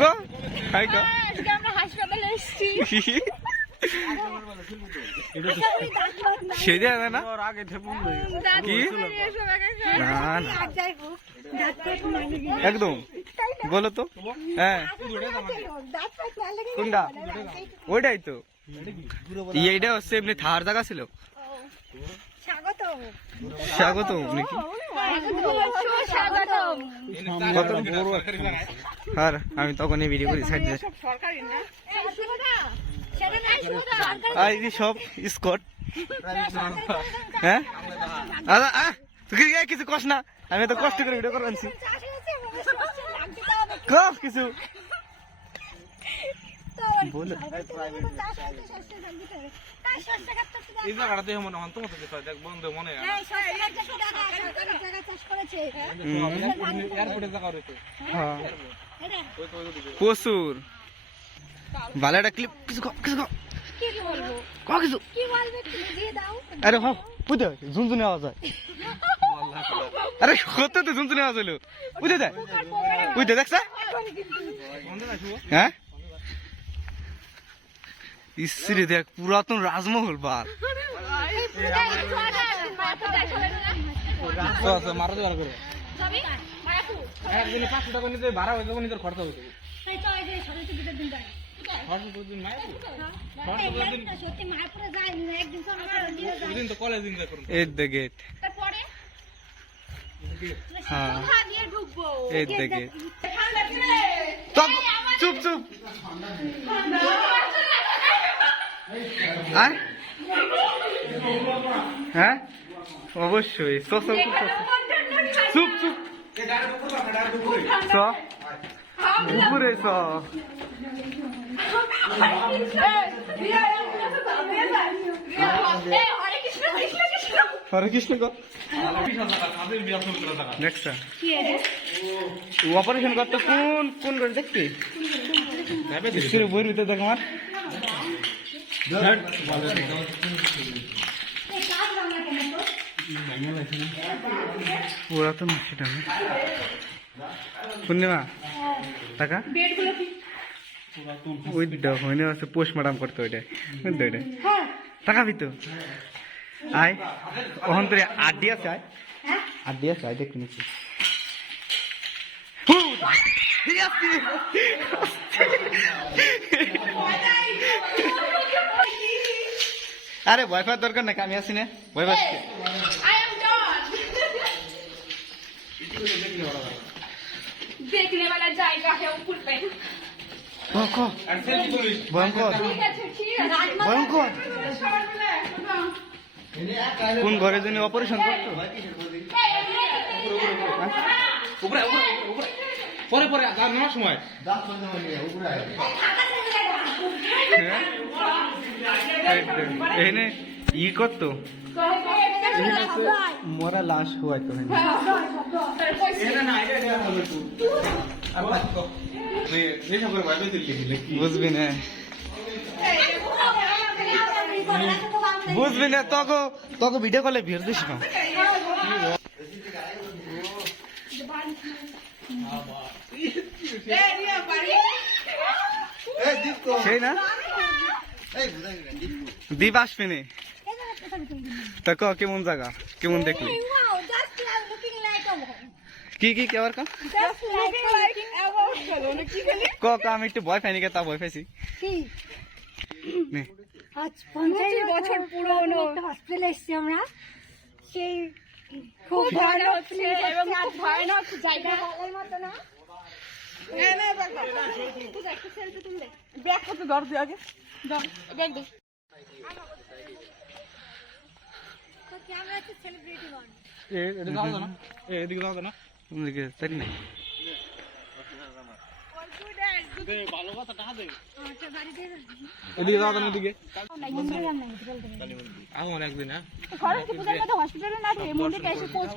কো খাই কো আজকে আমরা হাসপাতালে এসেছি সেই যায় না কি একদম বলো তো হ্যাঁ কোনটা ওইটাই তো এইটা হচ্ছে এমনি থার জায়গা ছিল স্বাগতম নাকি আর আমি তখন এই ভিডিও করি সাইড সব স্কট হ্যাঁ তুই কিছু কষ্ট না আমি তো কষ্ট করে ভিডিও করে আনছি কিছু বলো এই জায়গাটা দেখে মনে হন তোমার দেখ বন্ধু মনে প্রচুর ভালো একটা ক্লিপ কিছু কিছু কিছু আরে হ বুঝতে ঝুনঝুনি আওয়াজ হয় আরে কত তো ঝুনঝুনি আওয়াজ হলো বুঝতে যায় বুঝতে দেখছ হ্যাঁ ইসরে দেখ পুরাতন রাজমহল বাল মারা যাওয়ার করে একদিনে 500 টাকা নিতে ভাড়া হয়ে যাবে নিজের খরচা হতো চুপ চুপ হ্যাঁ অবশ্যই চুপ চুপ উপরে হরে কৃষ্ণ অপারেশন করতে কোন কোন করে দেখতে বইয়ের ভিতরে দেখ আমার পুরাতন সেটা পূর্ণিমা টাকা ওই হইনে আছে পোস্টমর্টম করতে ওইটাই বুঝতে ওইটাই টাকা ভিতো আয় ওখান থেকে আড্ডি আছে আড্ডি আছে আয় দেখতে নিচ্ছি আরে ভয় পাওয়ার দরকার নাকি আমি আছি না ভয় পাচ্ছি देखने वाला जाएगा है ऊपर पे ভয়ঙ্কর ভয়ঙ্কর কোন ঘরে জন্য অপারেশন করতো পরে পরে নেওয়ার সময় এখানে ই করতো মরা লাশ হওয়াইতো বুঝবি না বুঝবি না তখন ভিডিও কলে ভিড় দিস না সেই না দ্বীপ আসবি না তা কেমন জায়গা কেমন দেখলি কি কি কেবার আমি একটু ভয় পাইনি তা ভয় পাইছি আজ 50 বছর পুরনো হসপিটালে এসেছি আমরা সেই খুব ভয়ানক হচ্ছে এবং খুব ভয়ানক জায়গা বলার মতো না ব্যাগ কত ধর তুই আগে ব্যাগ দে ক্যামেরা হচ্ছে সেলিব্রিটি ওয়ান এদিকে যাও না ওদিকে তাই না ভালো কথা টাকা দে আচ্ছা বাড়ি দে এদিকে যাও না ওদিকে আমন একদিন হ্যাঁ খরচ কি পূজার মতো হসপিটালে না দিয়ে মন্দিরে এসে পৌঁছ